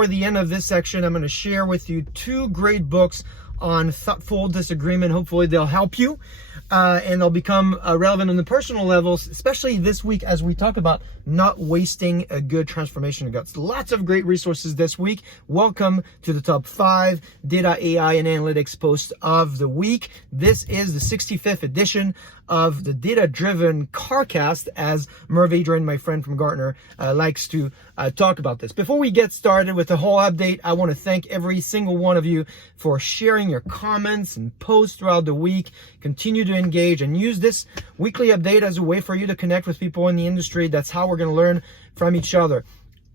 For the end of this section, I'm going to share with you two great books on thoughtful disagreement. Hopefully they'll help you and they'll become relevant on the personal levels, especially this week as we talk about not wasting a good transformation of guts. Lots of great resources this week. Welcome to the top 5 data, AI, and analytics posts of the week. This is the 65th edition of the data-driven CarCast, as Merv Adrian, my friend from Gartner, likes to talk about this. Before we get started with the whole update, I want to thank every single one of you for sharing your comments and posts throughout the week. Continue to engage and use this weekly update as a way for you to connect with people in the industry. That's how we're going to learn from each other.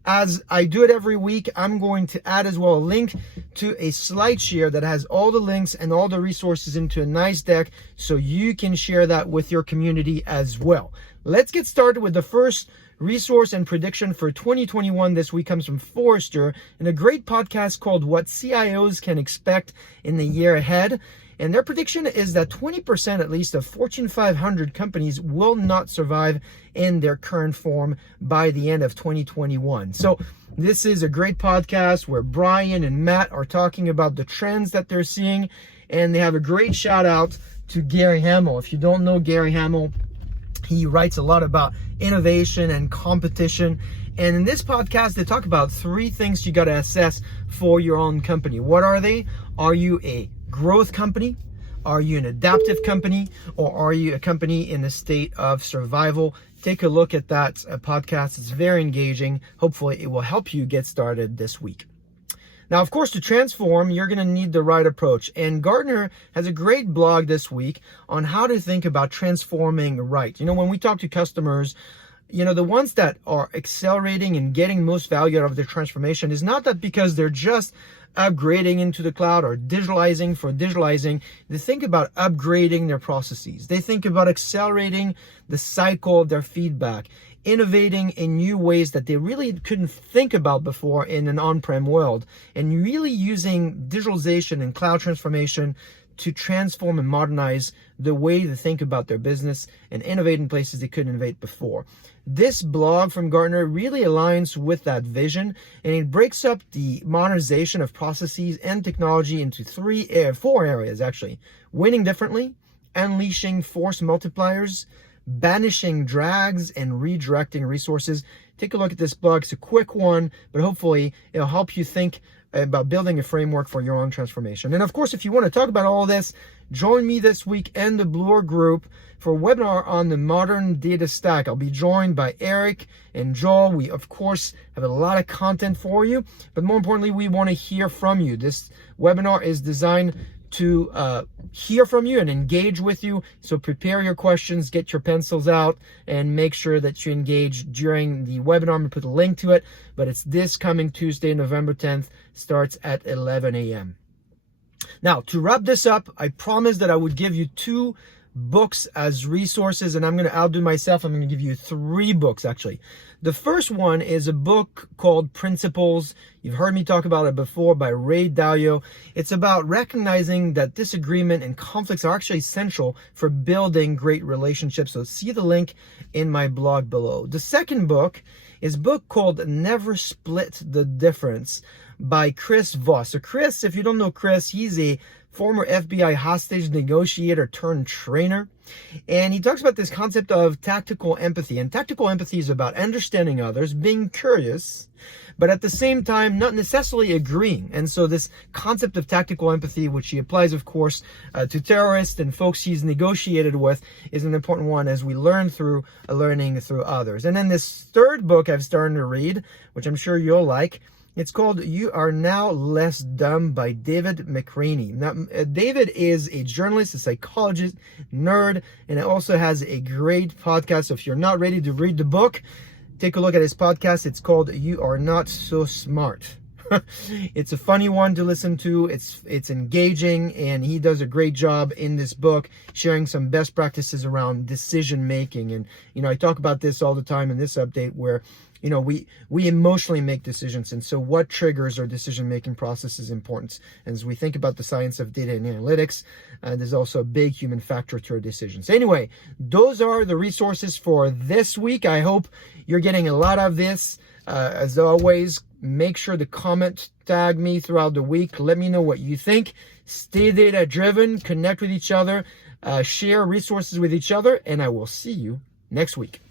As I do it every week, I'm going to add as well a link to a slide share that has all the links and all the resources into a nice deck so you can share that with your community as well. Let's get started with the first resource and prediction for 2021 this week comes from Forrester in a great podcast called What CIOs Can Expect in the Year Ahead. And their prediction is that 20% at least of Fortune 500 companies will not survive in their current form by the end of 2021. So this is a great podcast where Brian and Matt are talking about the trends that they're seeing. And they have a great shout out to Gary Hamel. If you don't know Gary Hamel, he writes a lot about innovation and competition. And in this podcast, they talk about 3 things you got to assess for your own company. What are they? Are you a growth company? Are you an adaptive company? Or are you a company in a state of survival? Take a look at that podcast. It's very engaging. Hopefully it will help you get started this week. Now, of course, to transform, you're going to need the right approach. And Gartner has a great blog this week on how to think about transforming right. You know, when we talk to customers, the ones that are accelerating and getting most value out of their transformation is not that because they're just upgrading into the cloud or digitalizing for digitalizing. They think about upgrading their processes. They think about accelerating the cycle of their feedback, innovating in new ways that they really couldn't think about before in an on-prem world, and really using digitalization and cloud transformation to transform and modernize the way they think about their business and innovate in places they couldn't innovate before. This blog from Gartner really aligns with that vision, and it breaks up the modernization of processes and technology into 4 areas actually. Winning differently, unleashing force multipliers, banishing drags, and redirecting resources. Take a look at this blog. It's a quick one, but hopefully it'll help you think about building a framework for your own transformation. And of course, if you want to talk about all this, join me this week in the Bloor group for a webinar on the modern data stack. I'll be joined by Eric and Joel. We, of course, have a lot of content for you, but more importantly, we want to hear from you. This webinar is designed to hear from you and engage with you. So prepare your questions, get your pencils out, and make sure that you engage during the webinar. I'm going to put a link to it, but it's this coming Tuesday, November 10th, starts at 11 a.m. Now, to wrap this up, I promised that I would give you 2 books as resources, and I'm going to outdo myself. I'm going to give you 3 books, actually. The first one is a book called Principles. You've heard me talk about it before, by Ray Dalio. It's about recognizing that disagreement and conflicts are actually essential for building great relationships. So see the link in my blog below. The second book is a book called Never Split the Difference by Chris Voss. So Chris, if you don't know Chris, he's a former FBI hostage negotiator turned trainer. And he talks about this concept of tactical empathy. And tactical empathy is about understanding others, being curious, but at the same time, not necessarily agreeing. And so this concept of tactical empathy, which he applies, of course, to terrorists and folks he's negotiated with, is an important one as we learn through learning through others. And then this third book I've started to read, which I'm sure you'll like, it's called You Are Now Less Dumb by David Mcraney. Now, David is a journalist, a psychologist, nerd, and it also has a great podcast. So if you're not ready to read the book, take a look at his podcast. It's called You Are Not So Smart. It's a funny one to listen to. It's engaging, and he does a great job in this book sharing some best practices around decision making. And I talk about this all the time in this update where we emotionally make decisions, and so what triggers our decision making process is important. And as we think about the science of data and analytics, there's also a big human factor to our decisions. Anyway, those are the resources for this week. I hope you're getting a lot of this. As always, Make sure to comment, tag me throughout the week. Let me know what you think. Stay data driven, connect with each other, share resources with each other, and I will see you next week.